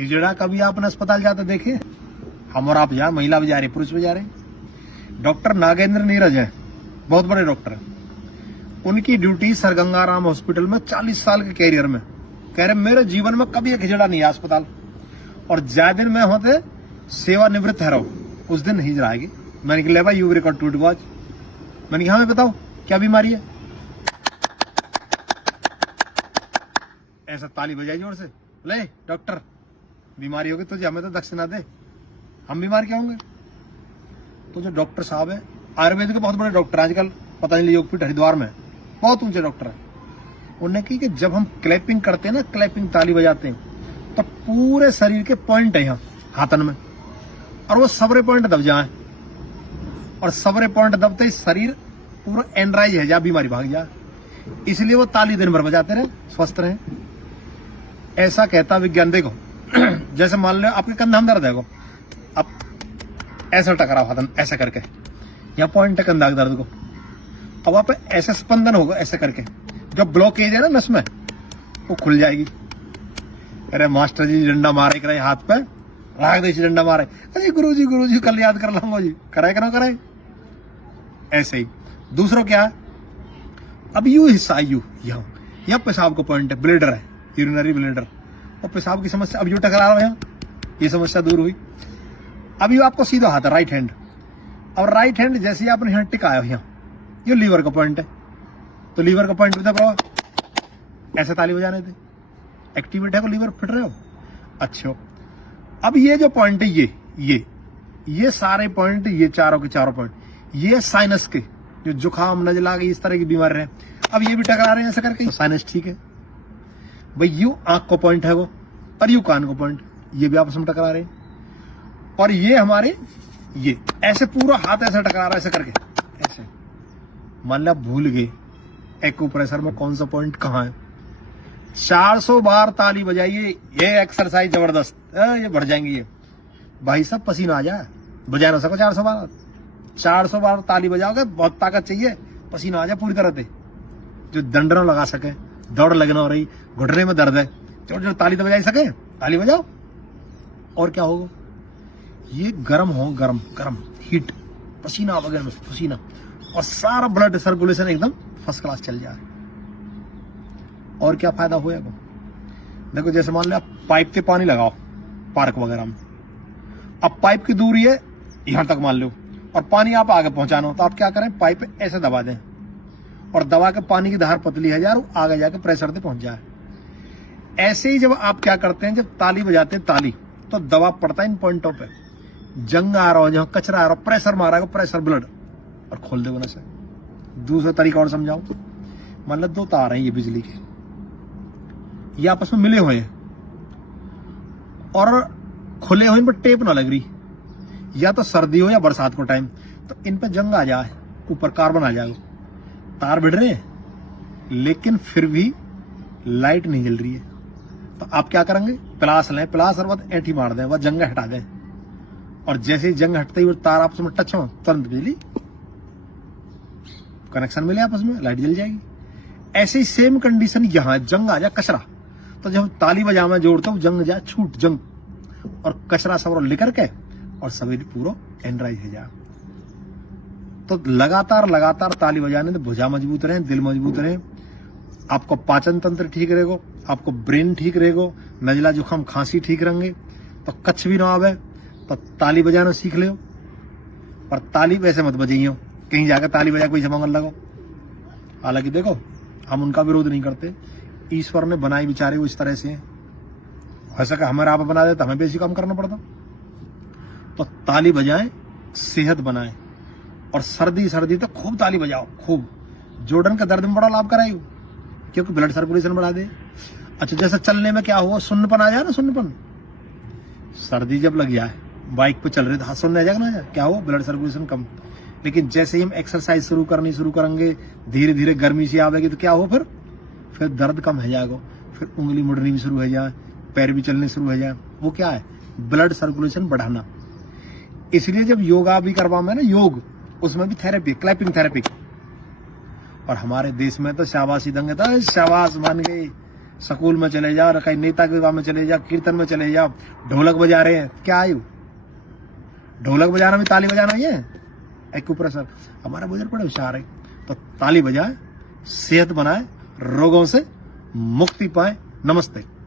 हिजड़ा कभी आपने अस्पताल जाते देखे? हम और आप जा, महिला भी जा रही, पुरुष भी जा रहे। डॉक्टर नागेंद्र नीरज है, बहुत बड़े डॉक्टर है। उनकी ड्यूटी सर गंगाराम हॉस्पिटल में 40 साल के कैरियर में, कह रहे मेरे जीवन में कभी एक हिजड़ा नहीं है अस्पताल, और ज्यादा दिन में होते सेवानिवृत्त है रहो, उस दिन हिजड़ा आएगी। मैंने कहा ले भाई यू रिकॉर्ड टू वॉच। मैंने कहा हमें बताओ क्या बीमारी है? ऐसा ताली बजाई जोर से, ले डॉक्टर बीमारी होगी तुझे, हमें तो दक्षिणा दे, हम बीमार क्या होंगे? तो जो डॉक्टर साहब है आयुर्वेद के बहुत बड़े डॉक्टर आजकल पतंजलि योगपीठ हरिद्वार में बहुत ऊंचे डॉक्टर है, उन्होंने कही कि जब हम क्लैपिंग करते हैं ना, क्लैपिंग ताली बजाते हैं, तो पूरे शरीर के पॉइंट है यहाँ हाथन में, और वो सबरे पॉइंट दब जाए, और सबरे पॉइंट दबते ही शरीर पूरा एनराइज है जा, बीमारी भाग जाए। इसलिए वो ताली दिन भर बजाते रहे, स्वस्थ रहे। ऐसा कहता विज्ञान। देखो जैसे मान लो आपके कंधा में दर्द है, अब ऐसा टकराव हाथन ऐसा करके, यहाँ पॉइंट है कंधा के दर्द को, अब आप ऐसे स्पंदन होगा ऐसे करके, जो ब्लॉकेज है ना नस में वो खुल जाएगी। अरे मास्टर जी डंडा मारे करे हाथ पे, राग दे डंडा मारे, अरे गुरु जी कल याद कर लाऊंगा जी, कराए करो कराए। ऐसे ही दूसरों क्या है, अब यू हिस्सा यू यहाँ पेशाब को पॉइंट है, ब्लेडर है, यूरिनरी ब्लेडर, और पेशाब की समस्या अब यू टकरा रहा है, ये समस्या दूर हुई। अब यू आपको सीधा हाथ है राइट हैंड, और राइट हैंड जैसे ही आपने यहाँ टिकाया यहाँ, ये लीवर का पॉइंट है, तो लीवर का पॉइंट बता पाओ, ऐसे ताली बजाने थे, एक्टिवेट है को लीवर फिट रहे हो। अच्छा अब ये जो पॉइंट है ये सारे पॉइंट, ये चारों के चारों पॉइंट, ये साइनस के जो जुकाम नजला की इस तरह की बीमारी है, अब ये भी टकरा रहे हैं ऐसा करके, साइनस ठीक है भाई। यू आंख को पॉइंट है वो, और यू कान को पॉइंट, ये भी आपस में टकरा रहे हैं। और ये हमारे ये ऐसे पूरा हाथ ऐसे टकरा रहा है ऐसे करके, ऐसे मान लो भूल गए एक्यूप्रेशर में कौन सा पॉइंट कहाँ है। 400 बार ताली बजाइए, ये एक्सरसाइज जबरदस्त, ये बढ़ जाएंगे ये भाई साहब, पसीना आ जाए, बजा ना सको 400 बार, 400 बार ताली बजाओगे, बहुत ताकत चाहिए, पसीना आ जाए पूरी तरह से, जो दंडरों लगा सके, दौड़ लगना हो रही, घुटने में दर्द है, जो ताली तो बजा सके, ताली बजाओ। और क्या होगा, ये गर्म हो, गर्म हीट, पसीना वगैरह में पसीना, और सारा ब्लड सर्कुलेशन एकदम फर्स्ट क्लास चल जाए। और क्या फायदा होएगा? देखो जैसे मान लो आप पाइप के पानी लगाओ पार्क वगैरह में, अब पाइप की दूरी है यहां तक मान लो, और पानी आप आगे पहुंचाना हो, तो आप क्या करें, पाइप ऐसे दबा दें, और दबा के पानी की धार पतली है यार, आगे जाके प्रेशर से पहुंच जाए। ऐसे ही जब आप क्या करते हैं, जब ताली बजाते हैं ताली, तो दबाव पड़ता है इन पॉइंटों पे, जंग आ रहा हो, जहां कचरा आ रहा हो, प्रेशर मारा है, प्रेशर ब्लड, और खोल दे से। दूसरा तरीका और समझाओ, मान लो 2 तार हैं ये बिजली के, ये आपस में मिले हुए हैं, और खुले हुए इन पर टेप ना लग रही, या तो सर्दी हो या बरसात को टाइम, तो इन पर जंग आ जाए, ऊपर कार्बन आ जाएगा, तार भिड़ रहे हैं, लेकिन फिर भी लाइट नहीं जल रही है, तो आप क्या करेंगे, प्लास लें, प्लास और बाद ऐंठी मार दें, वह जंग हटा दें, और जैसे ही जंग हटते ही वो तार आपस में टच हो, तुरंत बिजली कनेक्शन मिले, आपस में लाइट जल जाएगी। ऐसे ही सेम कंडीशन यहां, जंग आ जाए, कचरा, तो जब ताली बजा में जोड़ता हूं, जंग जाए छूट जंग, और कचरा सब लेकर के, और शरीर पूरा एनराइज है जा। तो लगातार ताली बजाने से भुजा मजबूत रहे, दिल मजबूत रहे, आपको पाचन तंत्र ठीक रहेगा, आपको ब्रेन ठीक रहेगा, नजला जुकाम खांसी ठीक रहेंगे, तो कच्छ भी ना आवे, तो ताली बजाना सीख ले। और ताली वैसे मत बजाइयो, कहीं जाकर ताली बजा कोई जमांगल लगो। हालांकि देखो हम उनका विरोध नहीं करते, ईश्वर ने बनाए बेचारे वो इस तरह से हैं, हो सके हमारा आप बना दे तो हमें बेसी काम करना पड़ता। तो ताली बजाएं, सेहत बनाएं, और सर्दी तो खूब ताली बजाओ, खूब। जोड़न का दर्द में बड़ा लाभ कराई, क्योंकि ब्लड सर्कुलेशन बढ़ा दे। अच्छा जैसे चलने में क्या हुआ, सुन्नपन आ जाए ना, सुन्नपन, सर्दी जब लग जाए, बाइक पे चल रहे तो हाथ सुनने आ जाएगा ना, क्या हो, ब्लड सर्कुलेशन कम। लेकिन जैसे ही हम एक्सरसाइज शुरू करेंगे, धीरे धीरे गर्मी सी आवेगी, तो क्या हो, फिर दर्द कम हो जाएगा, फिर उंगली मुड़नी भी शुरू हो जाए, पैर भी चलने शुरू हो जाए। वो क्या है, ब्लड सर्कुलेशन बढ़ाना। इसलिए जब योगा भी करवा में ना, योग, उसमें भी थेरेपी, क्लैपिंग थेरेपी। और हमारे देश में तो शाबाशी दंगे था, शाबाश मान गई, स्कूल में चले जाओ, कहीं नेता के विवाह में चले जाओ, कीर्तन में चले जाओ, ढोलक बजा रहे हैं, क्या आयु? ढोलक बजाना भी ताली बजाना ही है। एक्यूप्रेशर, हमारा बुजुर्ग बड़े होशियार है, तो ताली बजाए, सेहत बनाए, रोगों से मुक्ति पाए। नमस्ते।